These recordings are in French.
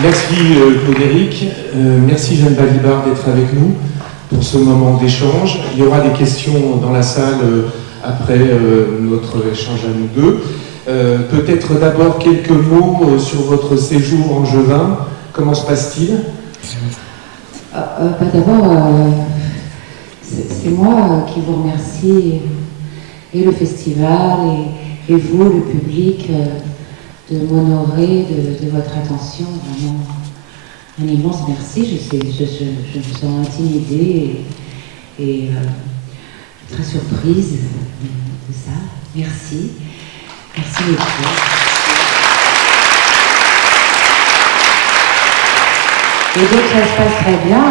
Merci Claude-Éric, merci Jeanne Balibar d'être avec nous pour ce moment d'échange. Il y aura des questions dans la salle après notre échange à nous deux. Peut-être d'abord quelques mots sur votre séjour angevin. Comment se passe-t-il? D'abord, c'est moi qui vous remercie, et le festival, et vous, le public, de m'honorer de votre attention. Vraiment, un immense merci. Je me sens intimidée et très surprise de ça. Merci. Merci beaucoup. Et donc ça se passe très bien.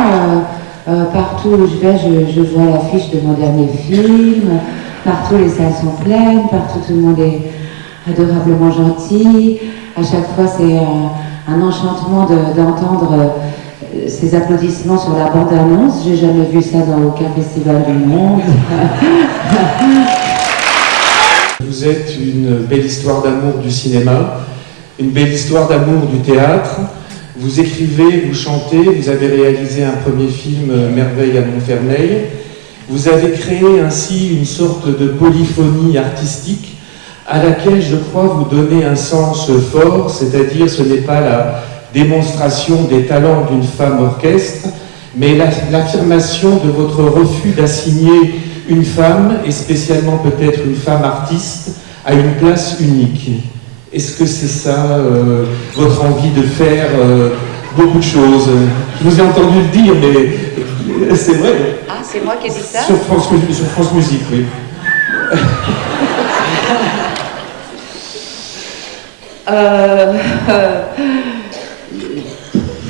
Partout où je vais, je vois l'affiche de mon dernier film. Partout les salles sont pleines. Partout tout le monde est adorablement gentil. À chaque fois, c'est un enchantement d'entendre ces applaudissements sur la bande-annonce. J'ai jamais vu ça dans aucun festival du monde. Vous êtes une belle histoire d'amour du cinéma, une belle histoire d'amour du théâtre. Vous écrivez, vous chantez, vous avez réalisé un premier film, Merveille à Montfermeil. Vous avez créé ainsi une sorte de polyphonie artistique à laquelle, je crois, vous donnez un sens fort, c'est-à-dire ce n'est pas la démonstration des talents d'une femme orchestre, mais l'affirmation de votre refus d'assigner une femme, et spécialement peut-être une femme artiste, à une place unique. Est-ce que c'est ça, votre envie de faire beaucoup de choses? Je vous ai entendu le dire, mais c'est vrai. Ah, c'est moi qui ai dit ça? Sur France Musique, oui. Je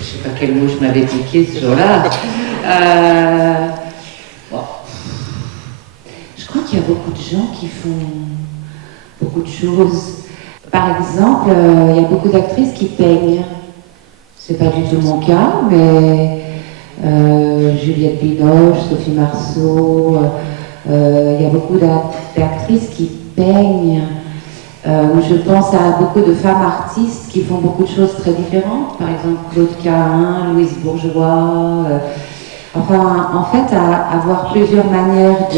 sais pas quel mot je m'avais piqué ce jour-là. Bon. Je crois qu'il y a beaucoup de gens qui font beaucoup de choses. Par exemple, il y a beaucoup d'actrices qui peignent. C'est pas du tout mon cas, mais Juliette Binoche, Sophie Marceau, il y a beaucoup d'actrices qui peignent. Où je pense à beaucoup de femmes artistes qui font beaucoup de choses très différentes, par exemple Claude Cahun, Louise Bourgeois. Enfin, en fait, avoir plusieurs manières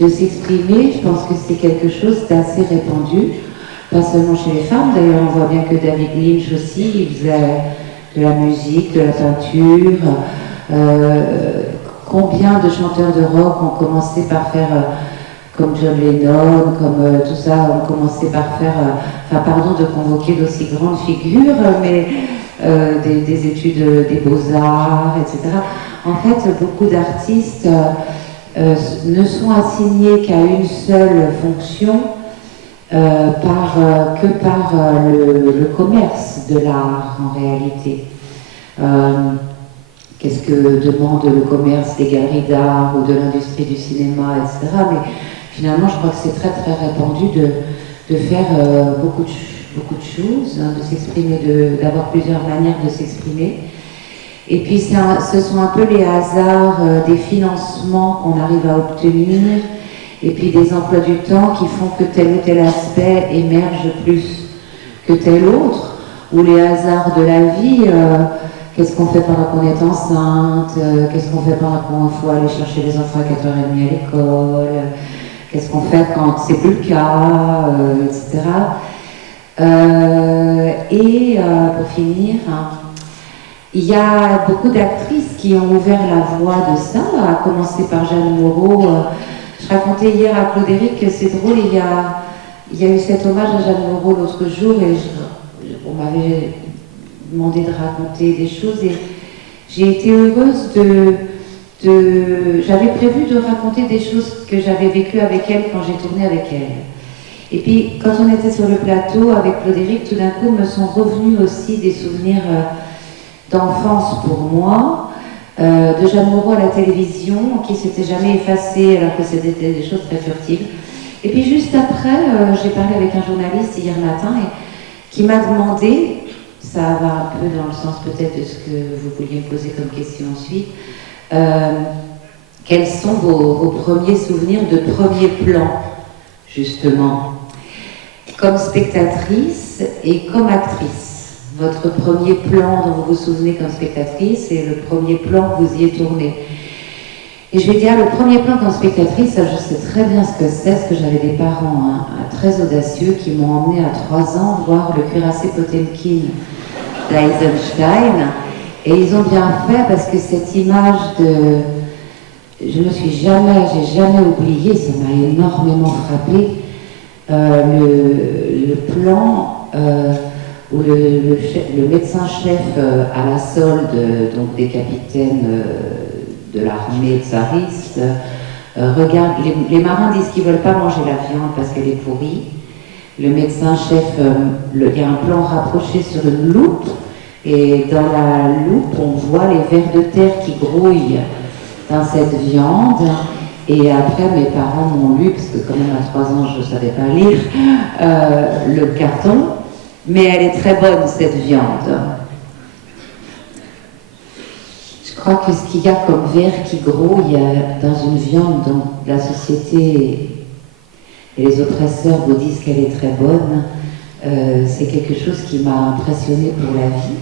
de s'exprimer, je pense que c'est quelque chose d'assez répandu, pas seulement chez les femmes. D'ailleurs, on voit bien que David Lynch aussi, il faisait de la musique, de la peinture. Combien de chanteurs de rock ont commencé par faire comme John Lennon, comme tout ça, ont commencé par faire, pardon de convoquer d'aussi grandes figures, mais des études des beaux-arts, etc. En fait, beaucoup d'artistes ne sont assignés qu'à une seule fonction que par le commerce de l'art, en réalité. Qu'est-ce que demande le commerce des galeries d'art ou de l'industrie du cinéma, etc. Mais finalement, je crois que c'est très très répandu de faire beaucoup de choses, hein, de s'exprimer, d'avoir plusieurs manières de s'exprimer. Et puis ce sont un peu les hasards des financements qu'on arrive à obtenir, et puis des emplois du temps qui font que tel ou tel aspect émerge plus que tel autre, ou les hasards de la vie. Qu'est-ce qu'on fait pendant qu'on est enceinte? Qu'est-ce qu'on fait pendant qu'on faut aller chercher les enfants à 4h30 à l'école? Qu'est-ce qu'on fait quand c'est plus le cas, etc. Pour finir, il y a beaucoup d'actrices qui ont ouvert la voie de ça, à commencer par Jeanne Moreau. Je racontais hier à Claude-Éric que c'est drôle, il y a eu cet hommage à Jeanne Moreau l'autre jour, et on m'avait demandé de raconter des choses, et j'ai été heureuse j'avais prévu de raconter des choses que j'avais vécues avec elle quand j'ai tourné avec elle. Et puis, quand on était sur le plateau avec Claude-Éric, tout d'un coup me sont revenus aussi des souvenirs d'enfance pour moi, de Jeanne Moreau à la télévision, qui s'était jamais effacée alors que c'était des choses très furtives. Et puis juste après, j'ai parlé avec un journaliste hier matin qui m'a demandé, ça va un peu dans le sens peut-être de ce que vous vouliez me poser comme question ensuite, quels sont vos premiers souvenirs de premier plan, justement, comme spectatrice et comme actrice. votre premier plan dont vous vous souvenez comme spectatrice et le premier plan que vous y êtes tourné. Et je vais dire, le premier plan comme spectatrice, ça, je sais très bien ce que c'est, parce que j'avais des parents très audacieux qui m'ont emmené à 3 ans voir le cuirassé Potemkin d'Eisenstein. Et ils ont bien fait parce que cette image de... j'ai jamais oublié, ça m'a énormément frappé, le plan où le médecin-chef à la solde, donc des capitaines de l'armée tsariste, regarde, les marins disent qu'ils ne veulent pas manger la viande parce qu'elle est pourrie. Le médecin-chef, il y a un plan rapproché sur une loupe, et dans la loupe, on voit les vers de terre qui grouillent dans cette viande. Et après, mes parents m'ont lu, parce que quand même à 3 ans, je ne savais pas lire, le carton. Mais elle est très bonne, cette viande. Je crois que ce qu'il y a comme vers qui grouille dans une viande dont la société et les oppresseurs vous disent qu'elle est très bonne, c'est quelque chose qui m'a impressionnée pour la vie.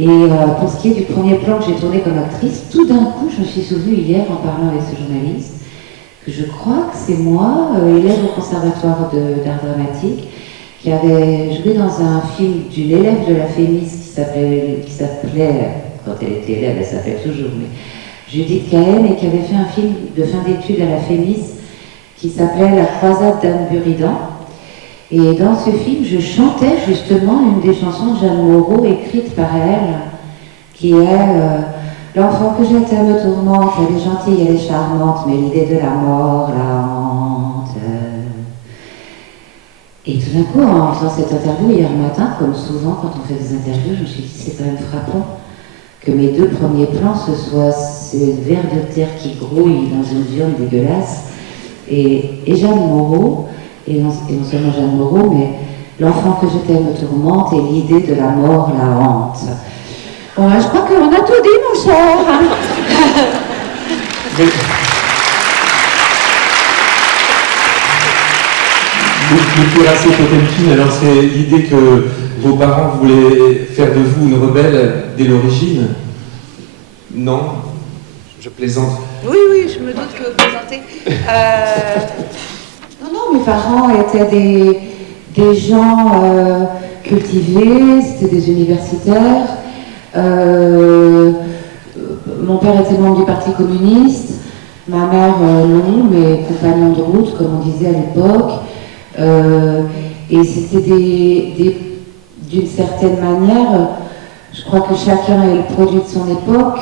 Et pour ce qui est du premier plan que j'ai tourné comme actrice, tout d'un coup, je me suis souvenue hier en parlant avec ce journaliste que je crois que c'est moi, élève au conservatoire d'art dramatique, qui avait joué dans un film d'une élève de la Fémis qui s'appelait, quand elle était élève, elle s'appelle toujours, mais Judith Cahen, et qui avait fait un film de fin d'études à la Fémis qui s'appelait La croisade d'Anne Buridan. Et dans ce film, je chantais justement une des chansons de Jeanne Moreau écrite par elle, qui est l'enfant que j'étais me tourmente, elle est gentille, elle est charmante, mais l'idée de la mort la hante. Et tout d'un coup, en faisant cette interview hier matin, comme souvent quand on fait des interviews, je me suis dit c'est quand même frappant que mes 2 premiers plans, ce soit ces vers de terre qui grouillent dans une viande dégueulasse, et Jeanne Moreau. Et non seulement Jeanne Moreau, mais l'enfant que j'étais me tourmente et l'idée de la mort la hante. Bon, je crois qu'on a tout dit, mon cher. Le cuirassé Potemkin, alors c'est l'idée que vos parents voulaient faire de vous une rebelle dès l'origine? Non? Je plaisante. Oui, je me doute que vous plaisantez. Non, mes parents étaient des gens cultivés, c'était des universitaires. Mon père était membre du Parti communiste, ma mère non, mais compagnon de route, comme on disait à l'époque. Et c'était d'une certaine manière, je crois que chacun est le produit de son époque.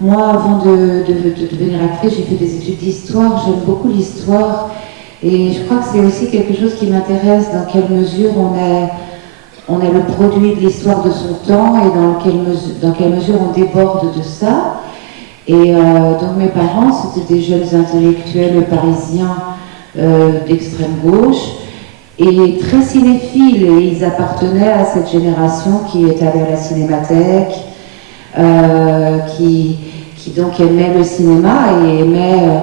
Moi, avant de devenir actrice, j'ai fait des études d'histoire, j'aime beaucoup l'histoire. Et je crois que c'est aussi quelque chose qui m'intéresse, dans quelle mesure on est le produit de l'histoire de son temps et dans quelle mesure on déborde de ça. Et donc mes parents, c'était des jeunes intellectuels parisiens d'extrême gauche et très cinéphiles. Et ils appartenaient à cette génération qui est allée à la cinémathèque, qui donc aimait le cinéma et aimait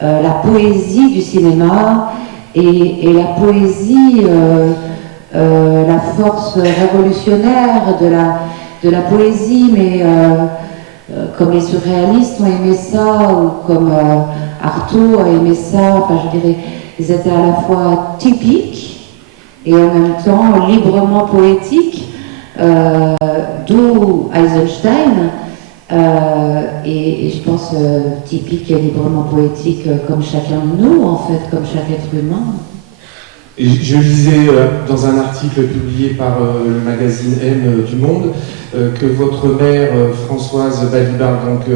la poésie du cinéma et la poésie, la force révolutionnaire de la poésie, mais comme les surréalistes ont aimé ça, ou comme Artaud a aimé ça, enfin je dirais, ils étaient à la fois typiques et en même temps librement poétiques, d'où Eisenstein. Et je pense typique et librement poétique comme chacun de nous, en fait, comme chaque être humain. Et je lisais dans un article publié par le magazine M du Monde que votre mère, Françoise Balibar, donc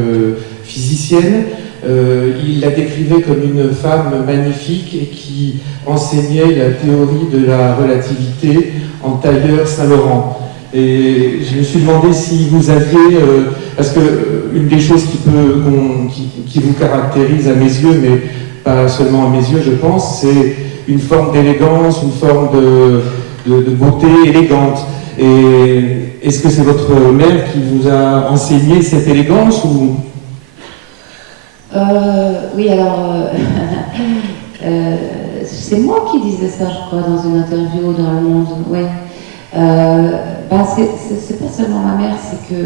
physicienne, il la décrivait comme une femme magnifique et qui enseignait la théorie de la relativité en tailleur Saint-Laurent. Et je me suis demandé si vous aviez, parce que une des choses qui vous caractérise à mes yeux, mais pas seulement à mes yeux, je pense, c'est une forme d'élégance, une forme de beauté élégante. Et est-ce que c'est votre mère qui vous a enseigné cette élégance ou... Oui, alors, c'est moi qui disais ça, je crois, dans une interview dans Le Monde. Oui. C'est pas seulement ma mère, c'est que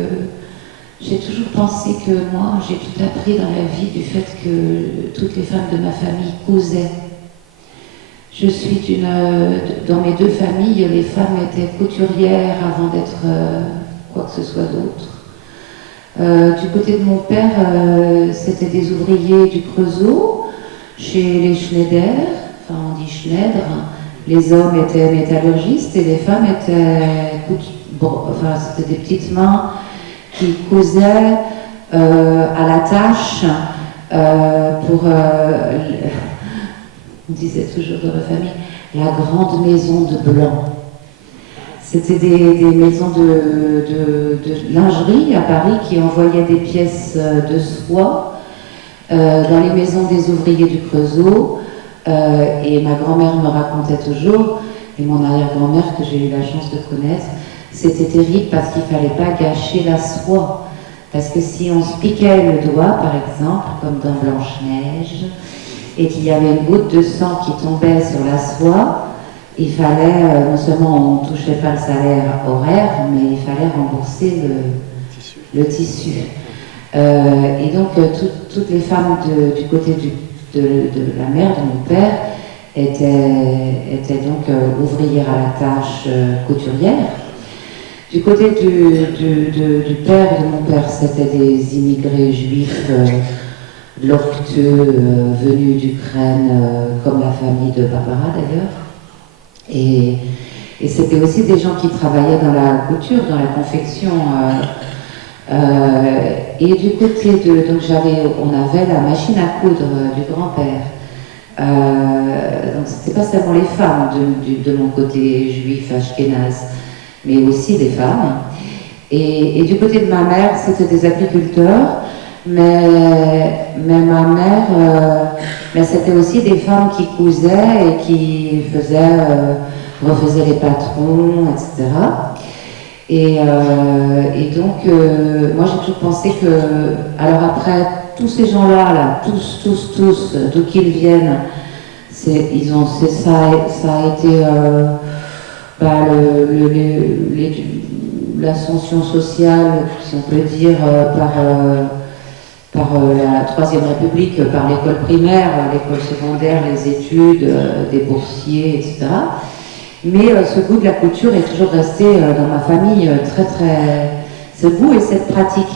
j'ai toujours pensé que moi, j'ai tout appris dans la vie du fait que toutes les femmes de ma famille cousaient. Je suis dans mes deux familles, les femmes étaient couturières avant d'être quoi que ce soit d'autre. Du côté de mon père, c'était des ouvriers du Creusot, chez les Schneider, enfin on dit Schneider. Les hommes étaient métallurgistes et les femmes étaient, c'était des petites mains qui cousaient à la tâche pour, on disait toujours dans ma famille, la grande maison de blanc. C'était des maisons de lingerie à Paris qui envoyaient des pièces de soie dans les maisons des ouvriers du Creusot. Et ma grand-mère me racontait toujours, et mon arrière-grand-mère que j'ai eu la chance de connaître, c'était terrible parce qu'il ne fallait pas gâcher la soie. Parce que si on se piquait le doigt, par exemple, comme dans Blanche-Neige, et qu'il y avait une goutte de sang qui tombait sur la soie, il fallait, non seulement on ne touchait pas le salaire horaire, mais il fallait rembourser le tissu. Et donc, toutes les femmes du côté de la mère, de mon père, étaient donc ouvrières à la tâche couturière. Du côté du père de mon père, c'était des immigrés juifs locteux venus d'Ukraine, comme la famille de Barbara d'ailleurs. Et c'était aussi des gens qui travaillaient dans la couture, dans la confection. Et du côté donc on avait la machine à coudre du grand-père. Donc c'était pas seulement les femmes de mon côté juif ashkénaze, mais aussi des femmes. Et du côté de ma mère, c'était des agriculteurs, mais ma mère, mais c'était aussi des femmes qui cousaient et qui refaisaient les patrons, etc. Et donc, moi j'ai toujours pensé que, alors après, tous ces gens-là, tous, d'où qu'ils viennent, ça a été l'ascension sociale, si on peut dire, par la Troisième République, par l'école primaire, l'école secondaire, les études, des boursiers, etc. Mais ce goût de la couture est toujours resté dans ma famille ce goût et cette pratique.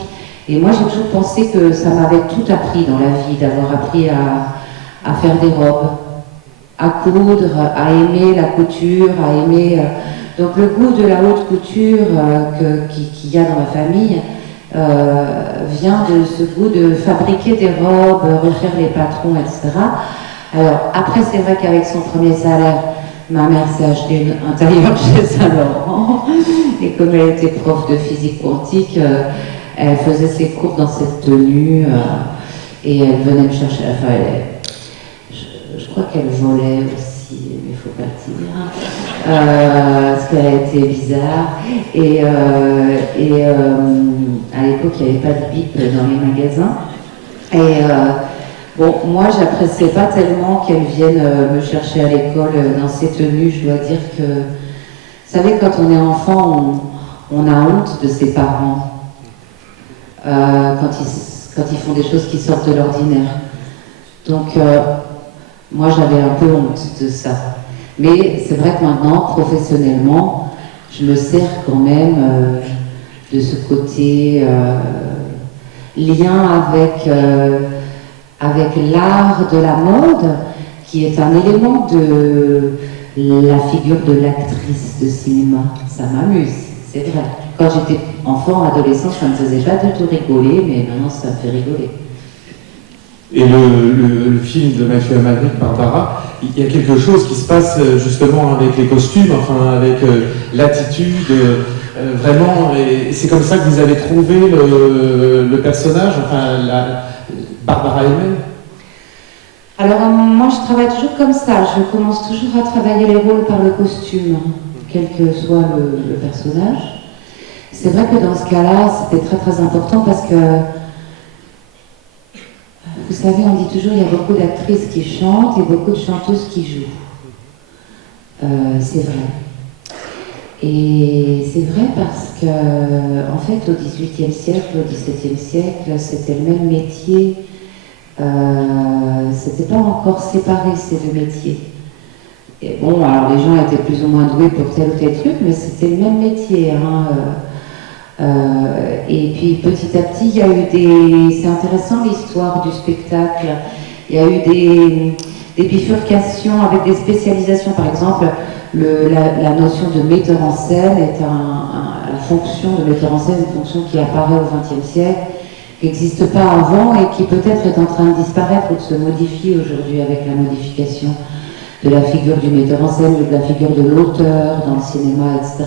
Et moi j'ai toujours pensé que ça m'avait tout appris dans la vie, d'avoir appris à faire des robes, à coudre, à aimer la couture, à aimer... Donc le goût de la haute couture qu'il y a dans ma famille vient de ce goût de fabriquer des robes, refaire les patrons, etc. Alors après c'est vrai qu'avec son premier salaire, ma mère s'est acheté un tailleur chez Saint-Laurent et comme elle était prof de physique quantique, elle faisait ses cours dans cette tenue et elle venait me chercher. Enfin, je crois qu'elle volait aussi, mais il ne faut pas le dire, parce qu'elle a été bizarre. Et à l'époque, il n'y avait pas de bip dans les magasins. Et bon, moi, j'appréciais pas tellement qu'elle vienne me chercher à l'école dans ces tenues. Je dois dire que, vous savez, quand on est enfant, on a honte de ses parents quand ils font des choses qui sortent de l'ordinaire. Donc, moi, j'avais un peu honte de ça. Mais c'est vrai que maintenant, professionnellement, je me sers quand même de ce côté lien avec l'art de la mode, qui est un élément de la figure de l'actrice de cinéma. Ça m'amuse, c'est vrai. Quand j'étais enfant, adolescent, ça ne me faisait pas du tout rigoler, mais maintenant ça me fait rigoler. Et le film de Mathieu Amalric, Barbara, il y a quelque chose qui se passe justement avec les costumes, enfin avec l'attitude, vraiment, et c'est comme ça que vous avez trouvé le personnage, enfin Barbara elle-même. Alors moi je travaille toujours comme ça, je commence toujours à travailler les rôles par le costume, quel que soit le personnage. C'est vrai que dans ce cas-là, c'était très très important parce que, vous savez, on dit toujours il y a beaucoup d'actrices qui chantent et beaucoup de chanteuses qui jouent. C'est vrai. Et c'est vrai parce que, en fait, au XVIIIe siècle, au XVIIe siècle, c'était le même métier. C'était pas encore séparé ces deux métiers. Et bon, alors les gens étaient plus ou moins doués pour tel ou tel truc, mais c'était le même métier. Hein. Et puis petit à petit, il y a eu des... C'est intéressant l'histoire du spectacle. Il y a eu des bifurcations avec des spécialisations. Par exemple, la notion de metteur en scène est la fonction de metteur en scène, une fonction qui apparaît au XXe siècle, qui n'existe pas avant et qui peut-être est en train de disparaître ou de se modifier aujourd'hui avec la modification de la figure du metteur en scène, de la figure de l'auteur dans le cinéma, etc.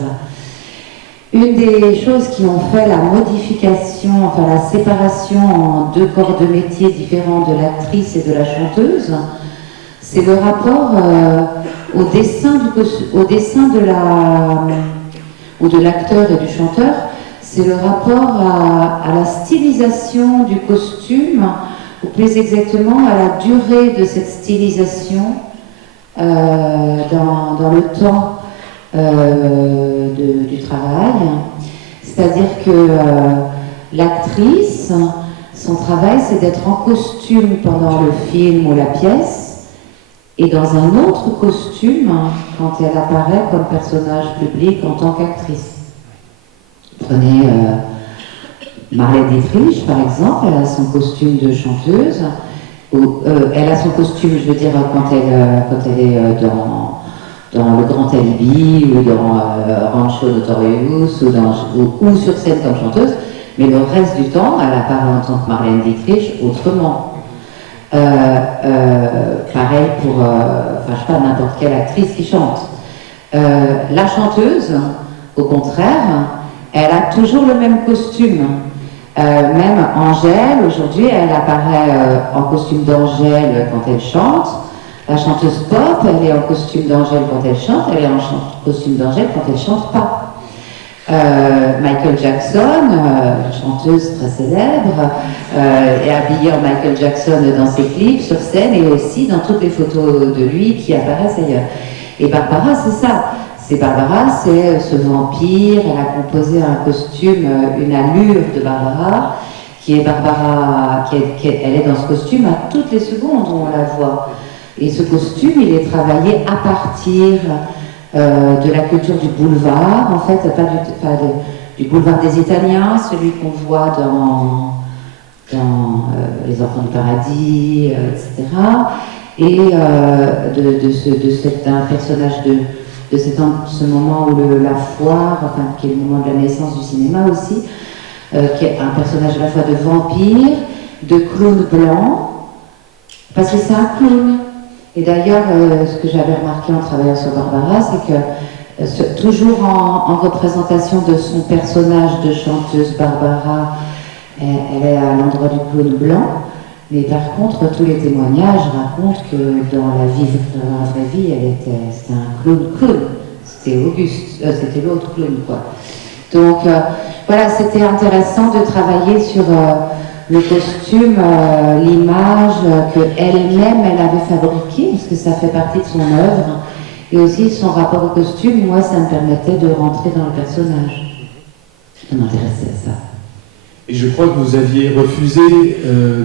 Une des choses qui ont fait la modification, enfin la séparation en deux corps de métier différents de l'actrice et de la chanteuse, c'est le rapport au dessin de l'acteur et du chanteur. C'est le rapport à la stylisation du costume, ou plus exactement à la durée de cette stylisation dans le temps du travail. C'est-à-dire que l'actrice, son travail, c'est d'être en costume pendant le film ou la pièce, et dans un autre costume quand elle apparaît comme personnage public en tant qu'actrice. Prenez Marlène Dietrich, par exemple, elle a son costume de chanteuse, elle a son costume, je veux dire, quand elle est dans Le Grand Alibi ou dans Rancho Notorious ou sur scène comme chanteuse, mais le reste du temps, elle apparaît en tant que Marlène Dietrich autrement. Pareil pour, je sais pas, n'importe quelle actrice qui chante. La chanteuse, au contraire, elle a toujours le même costume. Même Angèle, aujourd'hui, elle apparaît en costume d'Angèle quand elle chante. La chanteuse pop, elle est en costume d'Angèle quand elle chante, elle est en costume d'Angèle quand elle chante pas. Michael Jackson, chanteuse très célèbre, est habillée en Michael Jackson dans ses clips sur scène et aussi dans toutes les photos de lui qui apparaissent ailleurs. Et Barbara, c'est ça. Barbara, c'est ce vampire. Elle a composé un costume, une allure de Barbara, qui est Barbara, elle est dans ce costume à toutes les secondes où on la voit. Et ce costume, il est travaillé à partir de la culture du boulevard, en fait, pas du boulevard des Italiens, celui qu'on voit dans Les Enfants du Paradis, etc. Et d'un personnage de ce moment où la foire, enfin, qui est le moment de la naissance du cinéma aussi, qui est un personnage à la fois de vampire, de clown blanc, parce que c'est un clown. Et d'ailleurs, ce que j'avais remarqué en travaillant sur Barbara, c'est que toujours en représentation de son personnage de chanteuse Barbara, elle est à l'endroit du clown blanc, mais par contre, tous les témoignages racontent que dans la vraie vie, c'était un clown. C'était Auguste, c'était l'autre clown, quoi. Donc, voilà, c'était intéressant de travailler sur le costume, l'image qu'elle-même, elle avait fabriquée, parce que ça fait partie de son œuvre, et aussi son rapport au costume. Moi, ça me permettait de rentrer dans le personnage. Je m'intéressais à ça. Et je crois que vous aviez refusé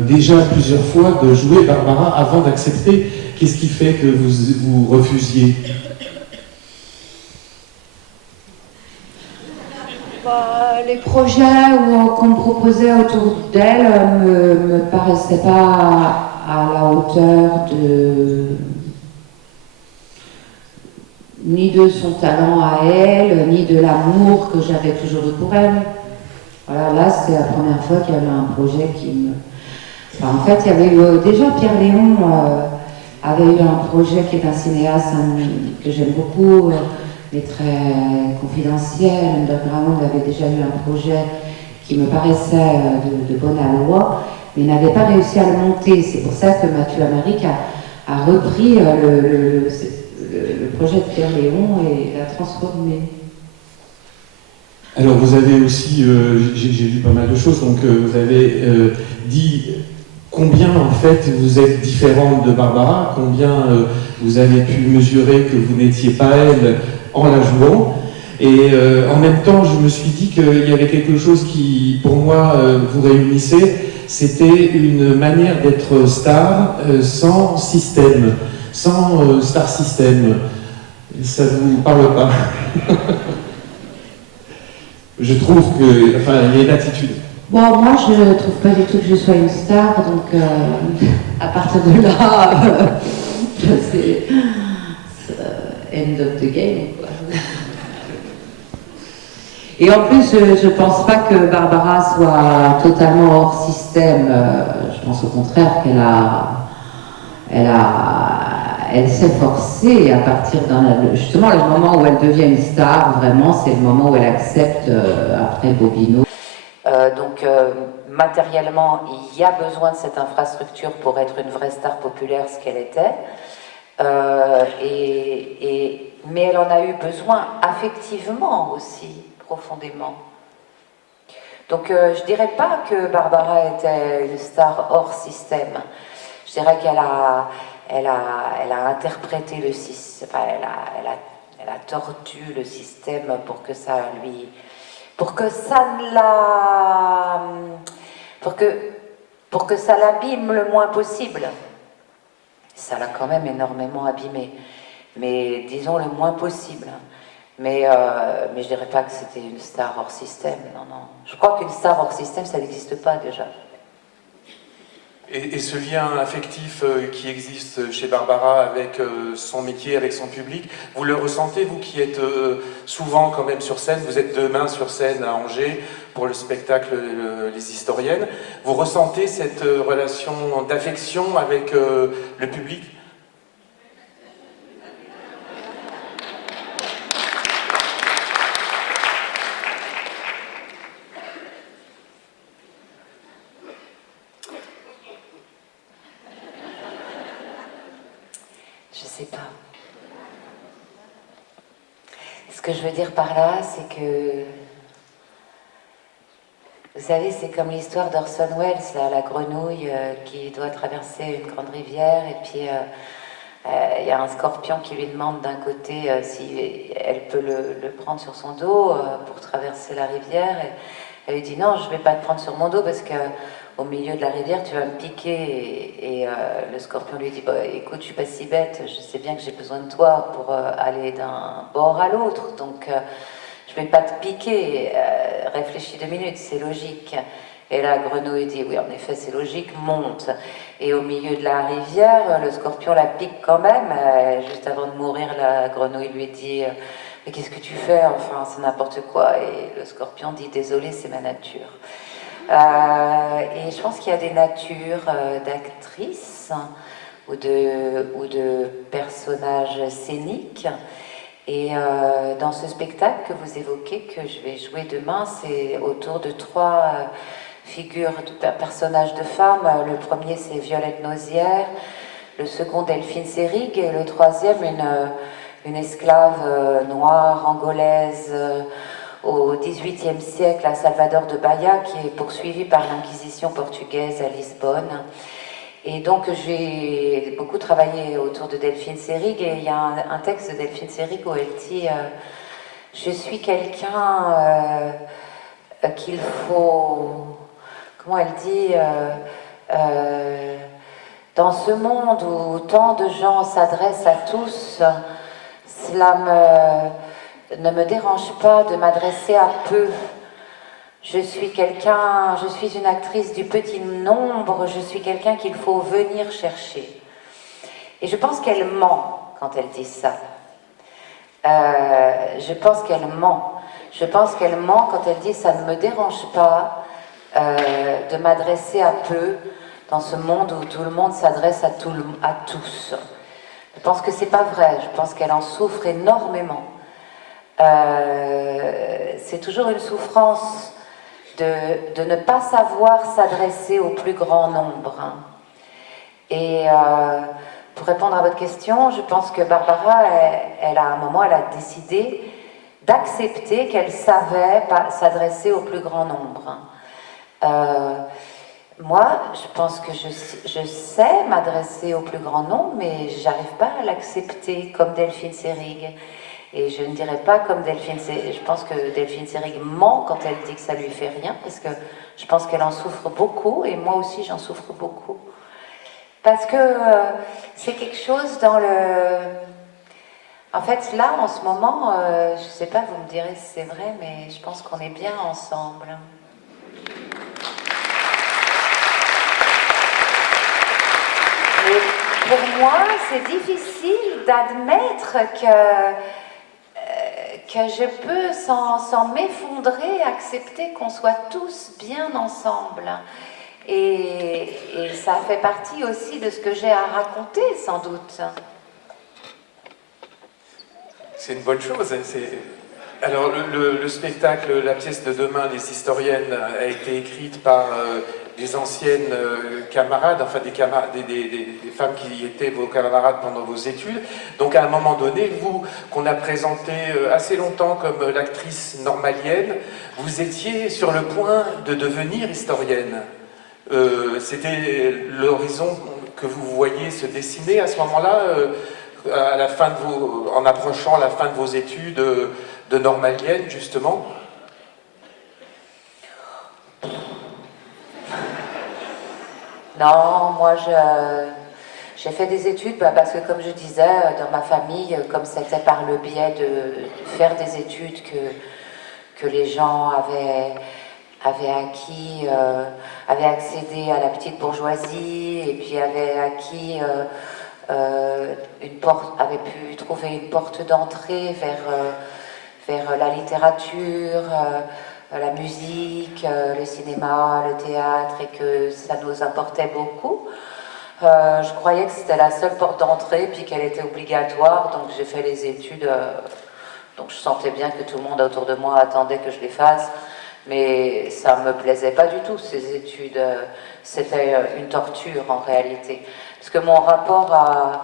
déjà plusieurs fois de jouer Barbara avant d'accepter. Qu'est-ce qui fait que vous refusiez? Les projets qu'on me proposait autour d'elle me paraissaient pas à la hauteur ni de son talent à elle, ni de l'amour que j'avais toujours eu pour elle. Voilà, là, c'est la première fois qu'il y avait un projet qui me... Enfin, en fait, il y avait eu... Déjà, Pierre Léon avait eu un projet qui est un cinéaste que j'aime beaucoup, mais très confidentiel. Underground avait déjà eu un projet qui me paraissait de bonne aloi, mais n'avait pas réussi à le monter. C'est pour ça que Mathieu Amalric a repris le projet de Pierre Léon et l'a transformé. Alors vous avez aussi, j'ai lu pas mal de choses, donc vous avez dit combien en fait vous êtes différente de Barbara, combien vous avez pu mesurer que vous n'étiez pas elle en la jouant. Et en même temps, je me suis dit qu'il y avait quelque chose qui, pour moi, vous réunissait. C'était une manière d'être star sans système, sans star system. Ça vous parle pas? Je trouve que, enfin, il y a une attitude. Bon, moi, je ne trouve pas du tout que je sois une star, donc à partir de là, c'est end of the game, quoi. Et en plus, je ne pense pas que Barbara soit totalement hors système. Je pense au contraire elle s'est forcée à partir justement le moment où elle devient une star, vraiment, c'est le moment où elle accepte après Bobino. Matériellement, il y a besoin de cette infrastructure pour être une vraie star populaire, ce qu'elle était. Mais elle en a eu besoin affectivement aussi, profondément. Donc je dirais pas que Barbara était une star hors système. Je dirais qu'elle a interprété le système, enfin, elle a tordu le système pour que ça l'abîme le moins possible. Ça l'a quand même énormément abîmé, mais disons le moins possible. Mais je dirais pas que c'était une star hors système, non. Je crois qu'une star hors système, ça n'existe pas déjà. Et ce lien affectif qui existe chez Barbara avec son métier, avec son public, vous le ressentez, vous qui êtes souvent quand même sur scène, vous êtes demain sur scène à Angers pour le spectacle Les Historiennes, vous ressentez cette relation d'affection avec le public ? Je sais pas. Ce que je veux dire par là, c'est que... Vous savez, c'est comme l'histoire d'Orson Welles, là, la grenouille qui doit traverser une grande rivière, et puis il y a un scorpion qui lui demande d'un côté si elle peut le prendre sur son dos pour traverser la rivière, et elle lui dit non, je ne vais pas te prendre sur mon dos parce que au milieu de la rivière, tu vas me piquer. Et le scorpion lui dit bah, écoute, je suis pas si bête, je sais bien que j'ai besoin de toi pour aller d'un bord à l'autre, donc je vais pas te piquer. Réfléchis 2 minutes, c'est logique. Et la grenouille dit oui, en effet, c'est logique, monte. Et au milieu de la rivière, le scorpion la pique quand même. Juste avant de mourir, la grenouille lui dit mais qu'est-ce que tu fais? Enfin, c'est n'importe quoi. Et le scorpion dit désolé, c'est ma nature. Et je pense qu'il y a des natures d'actrices ou de personnages scéniques. Et dans ce spectacle que vous évoquez, que je vais jouer demain, c'est autour de 3 figures de personnages de femmes. Le premier, c'est Violette Nozière, le second, Delphine Seyrig, et le troisième, une esclave noire angolaise au XVIIIe siècle à Salvador de Bahia, qui est poursuivie par l'Inquisition portugaise à Lisbonne. Et donc j'ai beaucoup travaillé autour de Delphine Seyrig, et il y a un texte de Delphine Seyrig où elle dit je suis quelqu'un qu'il faut... Comment elle dit dans ce monde où tant de gens s'adressent à tous, cela ne me dérange pas de m'adresser à peu. Je suis une actrice du petit nombre, je suis quelqu'un qu'il faut venir chercher. Et je pense qu'elle ment quand elle dit ça. Je pense qu'elle ment. Je pense qu'elle ment quand elle dit ça ne me dérange pas de m'adresser à peu dans ce monde où tout le monde s'adresse à tous. Je pense que c'est pas vrai. Je pense qu'elle en souffre énormément. C'est toujours une souffrance de ne pas savoir s'adresser au plus grand nombre. Et pour répondre à votre question, je pense que Barbara, elle à un moment, elle a décidé d'accepter qu'elle savait s'adresser au plus grand nombre. Moi, je pense que je sais m'adresser au plus grand nombre, mais j'arrive pas à l'accepter comme Delphine Seyrig. Et je ne dirais pas comme Delphine Seyrig, je pense que Delphine Seyrig ment quand elle dit que ça lui fait rien, parce que je pense qu'elle en souffre beaucoup, et moi aussi j'en souffre beaucoup. Parce que c'est quelque chose dans le... En fait, là, en ce moment, je ne sais pas, vous me direz si c'est vrai, mais je pense qu'on est bien ensemble. Mais pour moi, c'est difficile d'admettre que je peux, sans m'effondrer, accepter qu'on soit tous bien ensemble. Et ça fait partie aussi de ce que j'ai à raconter, sans doute. C'est une bonne chose. Alors, le spectacle, la pièce de demain, Les Historiennes, a été écrite par des anciennes camarades, enfin des femmes qui étaient vos camarades pendant vos études. Donc, à un moment donné, vous, qu'on a présenté assez longtemps comme l'actrice normalienne, vous étiez sur le point de devenir historienne. C'était l'horizon que vous voyiez se dessiner à ce moment-là, à la fin de en approchant la fin de vos études de normalienne, justement? Non, moi j'ai fait des études parce que, comme je disais, dans ma famille, comme c'était par le biais de faire des études que les gens avaient acquis, avaient accédé à la petite bourgeoisie, et puis avaient acquis avaient pu trouver une porte d'entrée vers la littérature, la musique, le cinéma, le théâtre, et que ça nous importait beaucoup. Je croyais que c'était la seule porte d'entrée, puis qu'elle était obligatoire, donc j'ai fait les études. Donc je sentais bien que tout le monde autour de moi attendait que je les fasse, mais ça ne me plaisait pas du tout, ces études. C'était une torture en réalité. Parce que mon rapport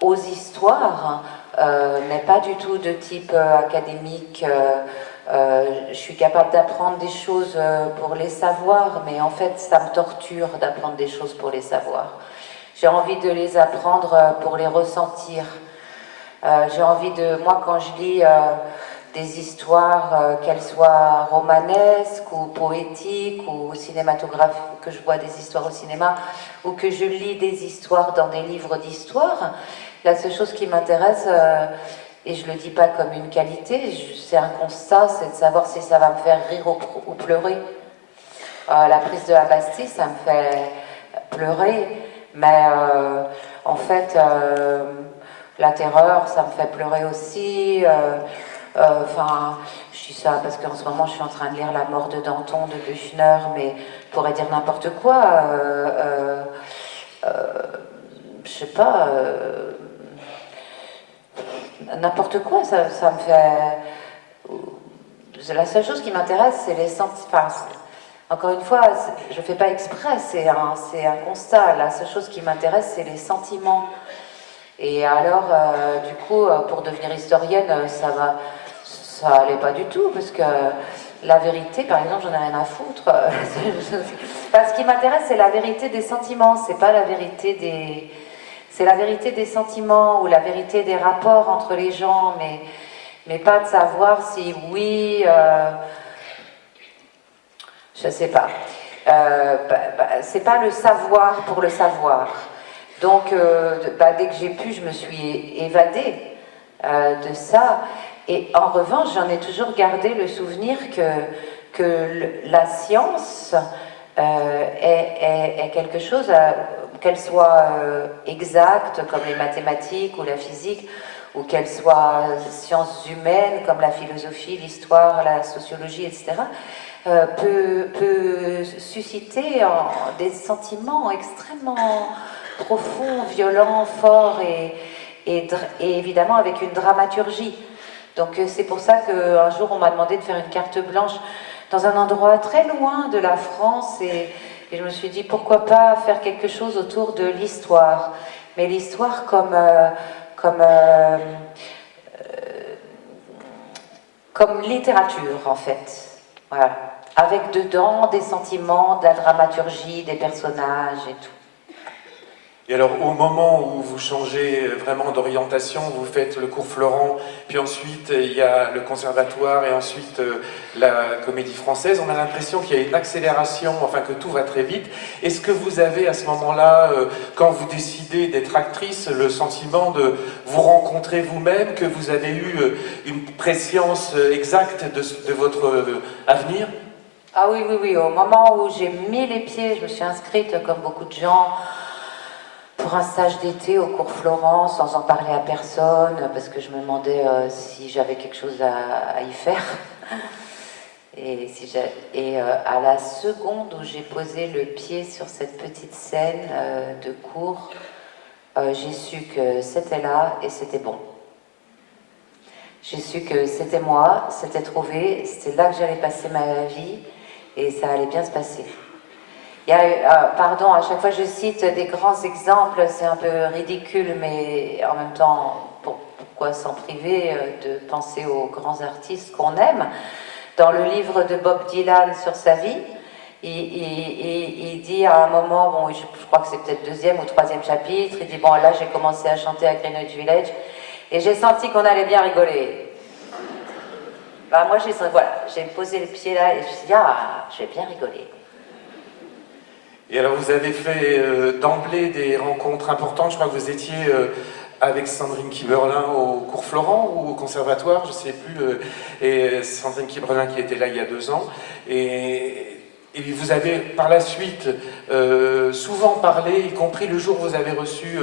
aux histoires n'est pas du tout de type académique. Je suis capable d'apprendre des choses pour les savoir, mais en fait, ça me torture d'apprendre des choses pour les savoir. J'ai envie de les apprendre pour les ressentir. J'ai envie moi, quand je lis des histoires, qu'elles soient romanesques ou poétiques ou cinématographiques, que je vois des histoires au cinéma, ou que je lis des histoires dans des livres d'histoire, la seule chose qui m'intéresse, et je le dis pas comme une qualité, c'est un constat, c'est de savoir si ça va me faire rire ou pleurer. La prise de la Bastille, ça me fait pleurer, mais en fait, la terreur, ça me fait pleurer aussi. Enfin, je dis ça parce qu'en ce moment, je suis en train de lire La mort de Danton de Büchner, mais je pourrais dire n'importe quoi. Je sais pas. N'importe quoi, ça me fait. La seule chose qui m'intéresse, c'est les sentiments. Encore une fois, je ne fais pas exprès, c'est un constat. La seule chose qui m'intéresse, c'est les sentiments. Et alors, du coup, pour devenir historienne, ça allait pas du tout, parce que la vérité, par exemple, j'en ai rien à foutre. Ce qui m'intéresse, c'est la vérité des sentiments, c'est pas la vérité des... C'est la vérité des sentiments ou la vérité des rapports entre les gens, mais pas de savoir si oui... je sais pas. C'est pas le savoir pour le savoir. Donc, dès que j'ai pu, je me suis évadée de ça. Et en revanche, j'en ai toujours gardé le souvenir que la science est quelque chose, qu'elle soit exacte, comme les mathématiques ou la physique, ou qu'elle soit sciences humaines, comme la philosophie, l'histoire, la sociologie, etc., peut susciter des sentiments extrêmement profonds, violents, forts et évidemment avec une dramaturgie. Donc c'est pour ça qu'un jour on m'a demandé de faire une carte blanche dans un endroit très loin de la France et je me suis dit pourquoi pas faire quelque chose autour de l'histoire, mais l'histoire comme littérature en fait. Voilà. Avec dedans des sentiments, de la dramaturgie, des personnages et tout. Et alors, au moment où vous changez vraiment d'orientation, vous faites le cours Florent, puis ensuite il y a le conservatoire et ensuite la comédie française, on a l'impression qu'il y a une accélération, enfin que tout va très vite. Est-ce que vous avez à ce moment-là, quand vous décidez d'être actrice, le sentiment de vous rencontrer vous-même, que vous avez eu une préscience exacte de votre avenir? Ah oui, oui, oui. Au moment où j'ai mis les pieds, je me suis inscrite, comme beaucoup de gens, pour un stage d'été au cours Florent, sans en parler à personne, parce que je me demandais si j'avais quelque chose à y faire. Et à la seconde où j'ai posé le pied sur cette petite scène de cours, j'ai su que c'était là et c'était bon. J'ai su que c'était moi, c'était trouvé, c'était là que j'allais passer ma vie et ça allait bien se passer. Il y a, pardon, à chaque fois je cite des grands exemples, c'est un peu ridicule, mais en même temps, pourquoi s'en priver de penser aux grands artistes qu'on aime? Dans le livre de Bob Dylan sur sa vie, il dit à un moment, bon, je crois que c'est peut-être deuxième ou troisième chapitre, il dit, bon, là j'ai commencé à chanter à Greenwich Village, et j'ai senti qu'on allait bien rigoler. Ben, moi, j'ai posé le pied là, et je me suis dit, ah, je vais bien rigoler. Et alors vous avez fait d'emblée des rencontres importantes, je crois que vous étiez avec Sandrine Kiberlin au cours Florent ou au conservatoire, je ne sais plus, et Sandrine Kiberlin qui était là il y a 2 ans, et vous avez par la suite souvent parlé, y compris le jour où vous avez reçu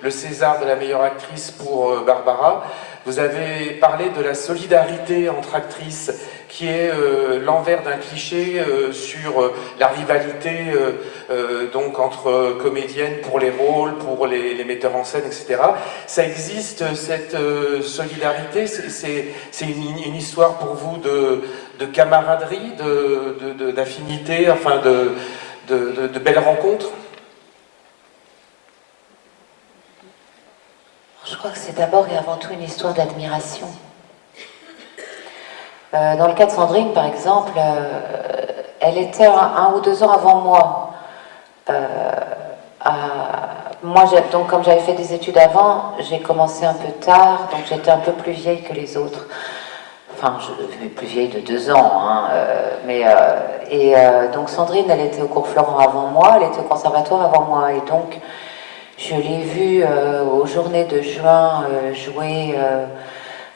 le César de la meilleure actrice pour Barbara, vous avez parlé de la solidarité entre actrices, qui est l'envers d'un cliché sur la rivalité donc entre comédiennes pour les rôles, pour les metteurs en scène, etc. Ça existe, cette solidarité, c'est une histoire pour vous de camaraderie, d'affinité, enfin de belles rencontres? Je crois que c'est d'abord et avant tout une histoire d'admiration. Dans le cas de Sandrine, par exemple, elle était un ou 2 ans avant moi. Moi, donc, comme j'avais fait des études avant, j'ai commencé un peu tard, donc j'étais un peu plus vieille que les autres. Enfin, plus vieille de 2 ans, hein, donc Sandrine, elle était au cours Florent avant moi, elle était au conservatoire avant moi, et donc je l'ai vue aux journées de juin jouer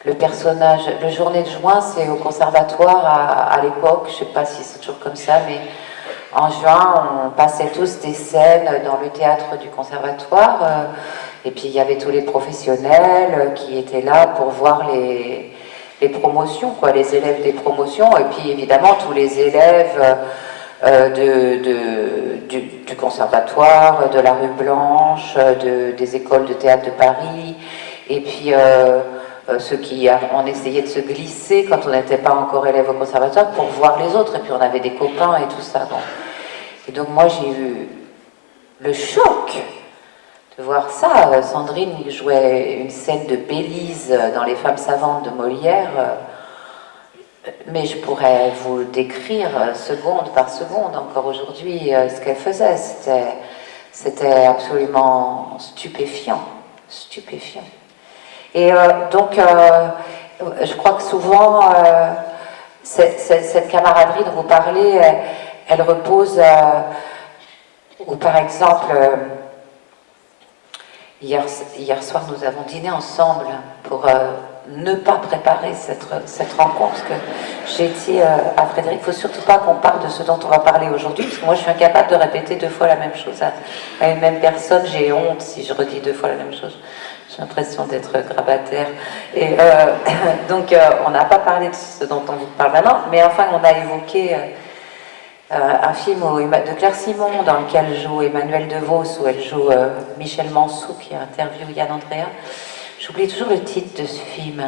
le personnage. Le journée de juin, c'est au conservatoire à l'époque, je ne sais pas si c'est toujours comme ça, mais en juin, on passait tous des scènes dans le théâtre du conservatoire, et puis il y avait tous les professionnels qui étaient là pour voir les promotions, quoi, les élèves des promotions, et puis évidemment tous les élèves du conservatoire, de la rue Blanche, des écoles de théâtre de Paris, et puis ceux qui ont essayé de se glisser quand on n'était pas encore élève au conservatoire pour voir les autres, et puis on avait des copains et tout ça. Bon. Et donc moi j'ai eu le choc de voir ça. Sandrine jouait une scène de Bélise dans Les Femmes savantes de Molière, mais je pourrais vous décrire seconde par seconde encore aujourd'hui ce qu'elle faisait. C'était absolument stupéfiant, stupéfiant. Et donc je crois que souvent cette camaraderie dont vous parlez, elle repose, ou par exemple, hier soir nous avons dîné ensemble pour ne pas préparer cette rencontre, parce que j'ai dit à Frédéric, il ne faut surtout pas qu'on parle de ce dont on va parler aujourd'hui, parce que moi je suis incapable de répéter 2 fois la même chose à une même personne, j'ai honte si je redis 2 fois la même chose. J'ai l'impression d'être grabataire. Et donc, on n'a pas parlé de ce dont on vous parle maintenant, mais enfin, on a évoqué un film de Claire Simon dans lequel joue Emmanuelle DeVos, où elle joue Michel Mansou, qui interviewe Yann Andrea. J'oublie toujours le titre de ce film.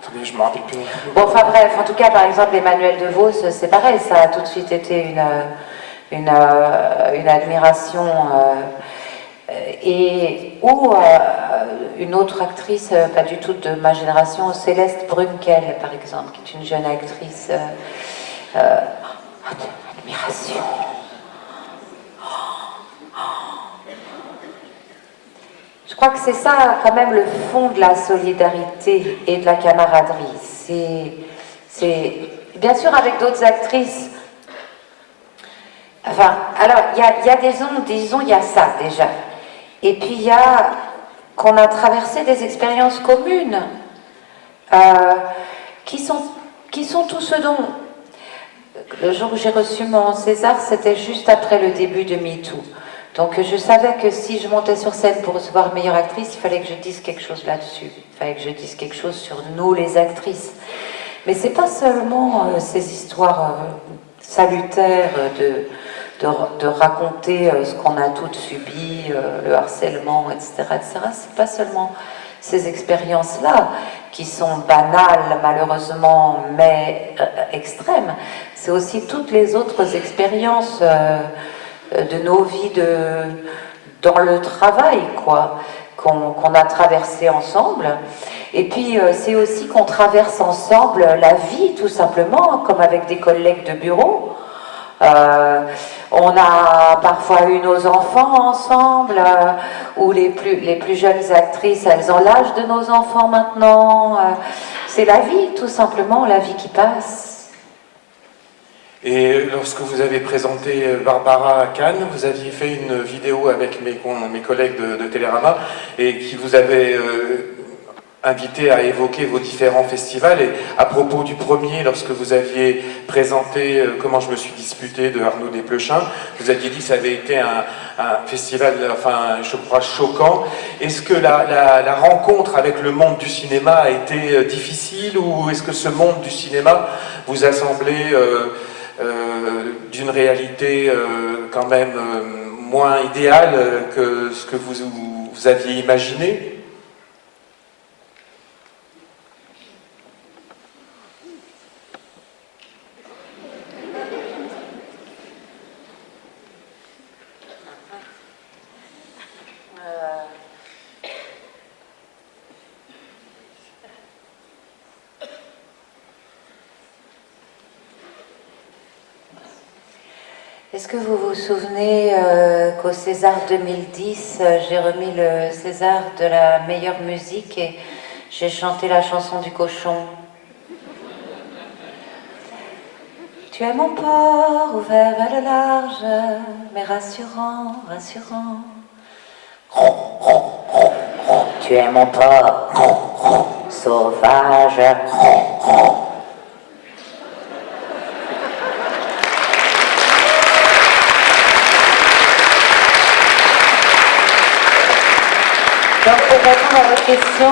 Attendez, je me rappelle plus. Bon, enfin bref, en tout cas, par exemple, Emmanuelle DeVos, c'est pareil, ça a tout de suite été une admiration, ou une autre actrice, pas du tout de ma génération, Céleste Brunkel, par exemple, qui est une jeune actrice. L'admiration. Je crois que c'est ça quand même le fond de la solidarité et de la camaraderie. C'est bien sûr avec d'autres actrices. Enfin, alors il y a disons il y a ça déjà. Et puis il y a qu'on a traversé des expériences communes qui sont tout ce dont le jour où j'ai reçu mon César, c'était juste après le début de MeToo. Donc je savais que si je montais sur scène pour recevoir meilleure actrice, il fallait que je dise quelque chose là-dessus. Il fallait que je dise quelque chose sur nous les actrices. Mais c'est pas seulement ces histoires salutaires de raconter ce qu'on a toutes subi, le harcèlement, etc. C'est pas seulement ces expériences-là qui sont banales malheureusement, mais extrêmes. C'est aussi toutes les autres expériences de nos vies dans le travail, quoi, qu'on a traversé ensemble. Et puis c'est aussi qu'on traverse ensemble la vie, tout simplement, comme avec des collègues de bureau. On a parfois eu nos enfants ensemble, ou les plus jeunes actrices, elles ont l'âge de nos enfants maintenant. C'est la vie, tout simplement, la vie qui passe. Et lorsque vous avez présenté Barbara à Cannes, vous aviez fait une vidéo avec mes collègues de Télérama et qui vous avait invité à évoquer vos différents festivals. Et à propos du premier, lorsque vous aviez présenté Comment je me suis disputé de Arnaud Desplechin, vous aviez dit que ça avait été un festival, enfin, je crois, choquant. Est-ce que la rencontre avec le monde du cinéma a été difficile, ou est-ce que ce monde du cinéma vous a semblé d'une réalité quand même moins idéale que ce que vous aviez imaginé? Est-ce que vous vous souvenez qu'au César 2010, j'ai remis le César de la meilleure musique et j'ai chanté la chanson du cochon? Tu es mon port ouvert vers le large, mais rassurant, rassurant. Tu es mon port sauvage. Donc pour répondre à votre question,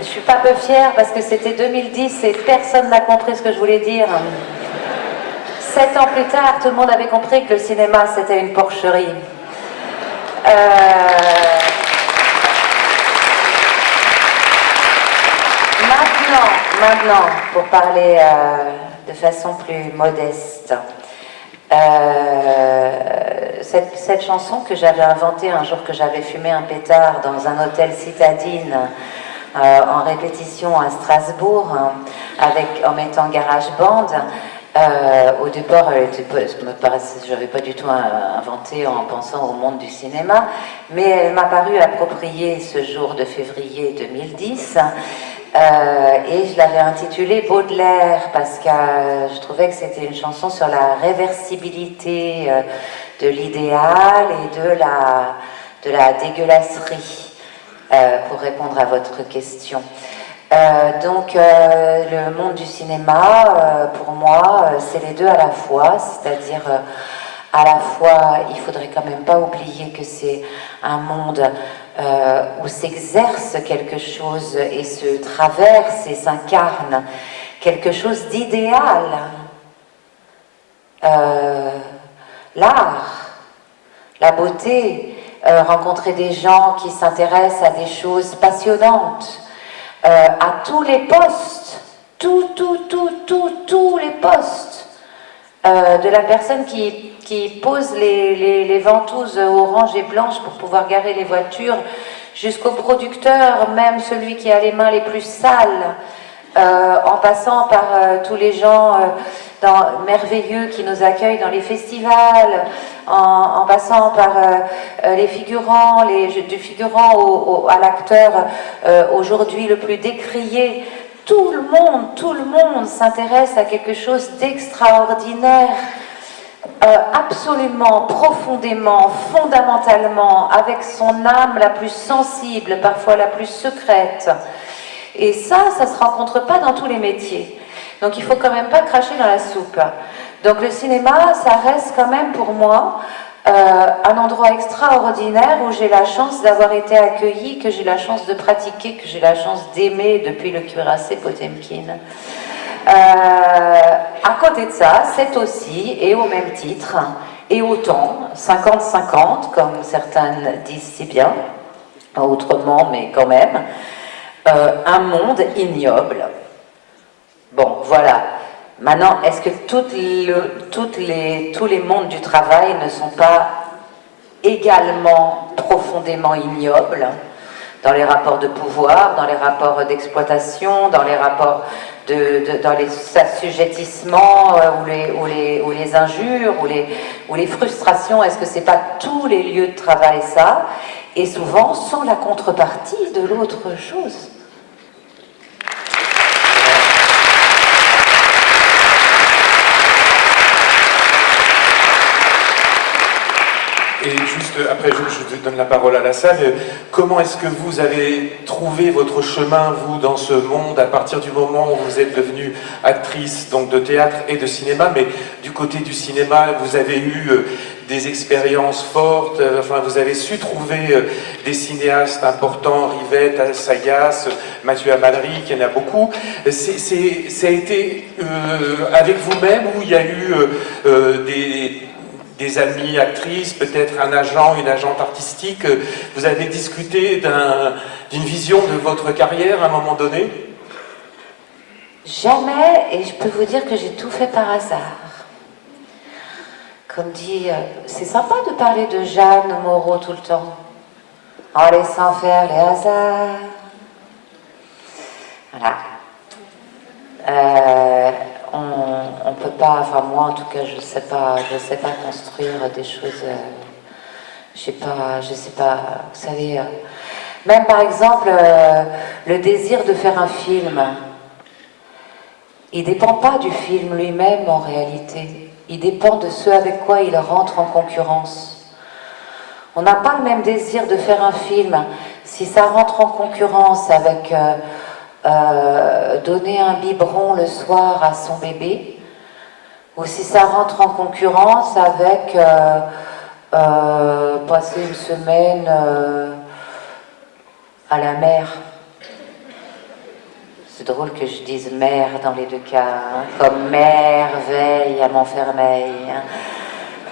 je suis pas peu fière parce que c'était 2010 et personne n'a compris ce que je voulais dire. 7 ans plus tard, tout le monde avait compris que le cinéma c'était une porcherie. Maintenant, pour parler de façon plus modeste, cette chanson que j'avais inventée un jour que j'avais fumé un pétard dans un hôtel citadine en répétition à Strasbourg, en mettant GarageBand. Au départ, je n'avais pas du tout inventé en pensant au monde du cinéma, mais elle m'a paru appropriée ce jour de février 2010. Et je l'avais intitulée Baudelaire parce que je trouvais que c'était une chanson sur la réversibilité de l'idéal et de la dégueulasserie, pour répondre à votre question. Donc le monde du cinéma, pour moi, c'est les deux à la fois, c'est-à-dire à la fois, il faudrait quand même pas oublier que c'est un monde où s'exerce quelque chose et se traverse et s'incarne quelque chose d'idéal. L'art, la beauté, rencontrer des gens qui s'intéressent à des choses passionnantes, à tous les postes, tous les postes, de la personne qui pose les ventouses orange et blanches pour pouvoir garer les voitures, jusqu'au producteur, même celui qui a les mains les plus sales, en passant par tous les gens merveilleux qui nous accueillent dans les festivals, en passant par les figurants, du figurant à l'acteur aujourd'hui le plus décrié. Tout le monde s'intéresse à quelque chose d'extraordinaire, absolument, profondément, fondamentalement, avec son âme la plus sensible, parfois la plus secrète. Et ça se rencontre pas dans tous les métiers. Donc il faut quand même pas cracher dans la soupe. Donc le cinéma, ça reste quand même pour moi un endroit extraordinaire où j'ai la chance d'avoir été accueillie, que j'ai la chance de pratiquer, que j'ai la chance d'aimer depuis le cuirassé Potemkin. À côté de ça, c'est aussi, et au même titre, et autant, 50-50, comme certaines disent si bien, autrement, mais quand même, un monde ignoble. Bon, voilà. Maintenant, est-ce que tous les mondes du travail ne sont pas également profondément ignobles dans les rapports de pouvoir, dans les rapports d'exploitation, dans les rapports dans les assujettissements ou les injures ou les frustrations? Est-ce que c'est pas tous les lieux de travail ça? Et souvent sans la contrepartie de l'autre chose. Et juste après, je donne la parole à la salle. Comment est-ce que vous avez trouvé votre chemin, vous, dans ce monde, à partir du moment où vous êtes devenue actrice donc de théâtre et de cinéma? Mais du côté du cinéma, vous avez eu des expériences fortes, enfin, vous avez su trouver des cinéastes importants, Rivette, Sayas, Mathieu Amalric, il y en a beaucoup. Ça a été avec vous-même où il y a eu des amis actrices, peut-être un agent, une agente artistique. Vous avez discuté d'une vision de votre carrière à un moment donné? Jamais, et je peux vous dire que j'ai tout fait par hasard. Comme dit, c'est sympa de parler de Jeanne Moreau tout le temps, en laissant faire les hasards. Voilà. On peut pas, enfin moi en tout cas, je sais pas construire des choses. Je sais pas, vous savez. Même par exemple, le désir de faire un film, il dépend pas du film lui-même en réalité. Il dépend de ce avec quoi il rentre en concurrence. On n'a pas le même désir de faire un film si ça rentre en concurrence avec donner un biberon le soir à son bébé, ou si ça rentre en concurrence avec passer une semaine à la mer. C'est drôle que je dise mer dans les deux cas, hein, comme merveille à Montfermeil.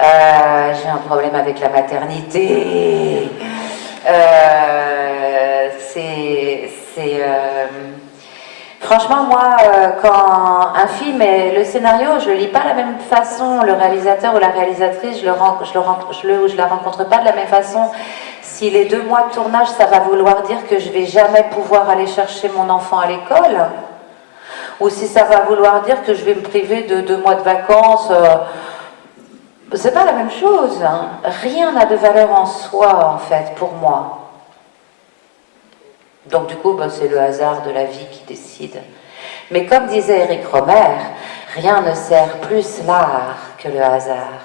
J'ai un problème avec la maternité. Franchement, moi, quand un film est le scénario, je le lis pas de la même façon. Le réalisateur ou la réalisatrice, je la rencontre pas de la même façon. Si les 2 mois de tournage, ça va vouloir dire que je vais jamais pouvoir aller chercher mon enfant à l'école, ou si ça va vouloir dire que je vais me priver de 2 mois de vacances, c'est pas la même chose. Hein. Rien n'a de valeur en soi, en fait, pour moi. Donc du coup, c'est le hasard de la vie qui décide. Mais comme disait Éric Rohmer, rien ne sert plus l'art que le hasard.